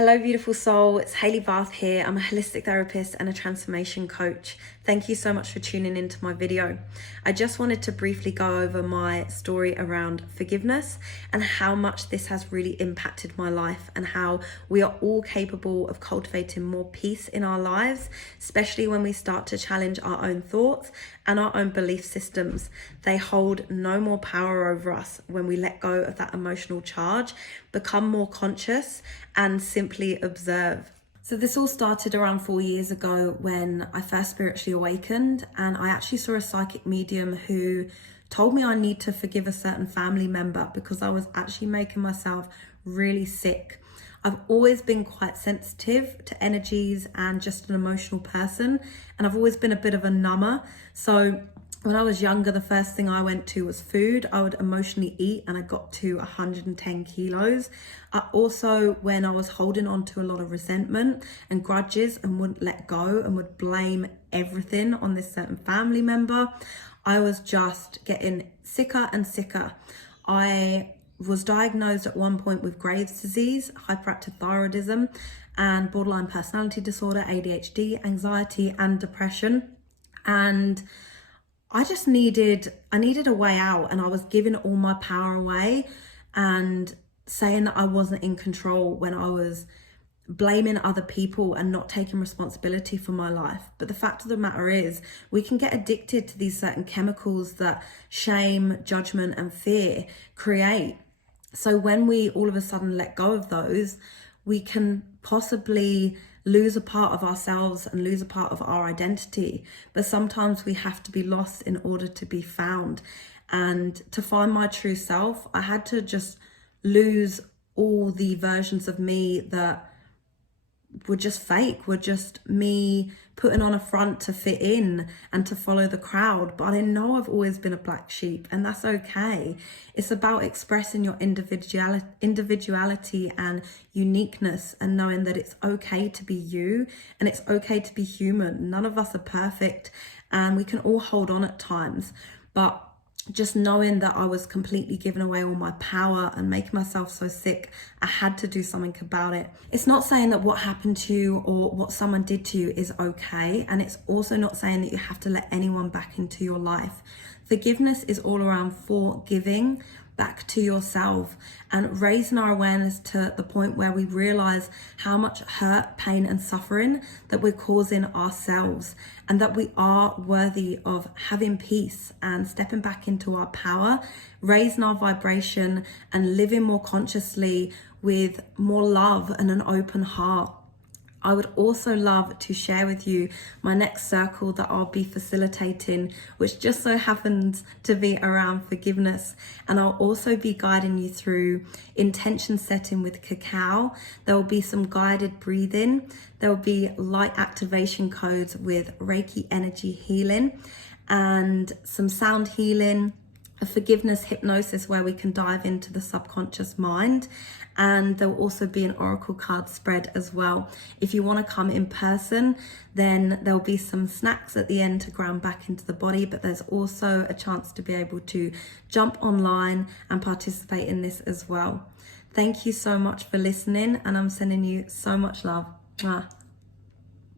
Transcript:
Hello, beautiful soul. It's Hayley Bath here. I'm a holistic therapist and a transformation coach. Thank you so much for tuning into my video. I just wanted to briefly go over my story around forgiveness and how much this has really impacted my life, and how we are all capable of cultivating more peace in our lives, especially when we start to challenge our own thoughts and our own belief systems. They hold no more power over us when we let go of that emotional charge, become more conscious, and simply observe. So this all started around 4 years ago when I first spiritually awakened, and I actually saw a psychic medium who told me I need to forgive a certain family member because I was actually making myself really sick. I've always been quite sensitive to energies and just an emotional person, and I've always been a bit of a number. So when I was younger, the first thing I went to was food. I would emotionally eat, and I got to 110 kilos. Also, when I was holding on to a lot of resentment and grudges and wouldn't let go and would blame everything on this certain family member, I was just getting sicker and sicker. I was diagnosed at one point with Graves' disease, hyperactive thyroidism, and borderline personality disorder, ADHD, anxiety, and depression. And I needed a way out, and I was giving all my power away and saying that I wasn't in control when I was blaming other people and not taking responsibility for my life. But the fact of the matter is, we can get addicted to these certain chemicals that shame, judgment, and fear create. So when we all of a sudden let go of those, we can possibly lose a part of ourselves and lose a part of our identity. But sometimes we have to be lost in order to be found. And to find my true self, I had to just lose all the versions of me that were just fake, were just me putting on a front to fit in and to follow the crowd. But I know I've always been a black sheep, and that's okay. It's about expressing your individuality and uniqueness, and knowing that it's okay to be you and it's okay to be human. None of us are perfect, and we can all hold on at times. But just knowing that I was completely giving away all my power and making myself so sick, I had to do something about it. It's not saying that what happened to you or what someone did to you is okay. And it's also not saying that you have to let anyone back into your life. Forgiveness is all around forgiving back to yourself and raising our awareness to the point where we realize how much hurt, pain, and suffering that we're causing ourselves, and that we are worthy of having peace and stepping back into our power, raising our vibration, and living more consciously with more love and an open heart. I would also love to share with you my next circle that I'll be facilitating, which just so happens to be around forgiveness. And I'll also be guiding you through intention setting with cacao. There will be some guided breathing. There will be light activation codes with Reiki energy healing, and some sound healing, a forgiveness hypnosis where we can dive into the subconscious mind. And there will also be an oracle card spread as well. If you want to come in person, then there'll be some snacks at the end to ground back into the body, but there's also a chance to be able to jump online and participate in this as well. Thank you so much for listening, and I'm sending you so much love. Mwah.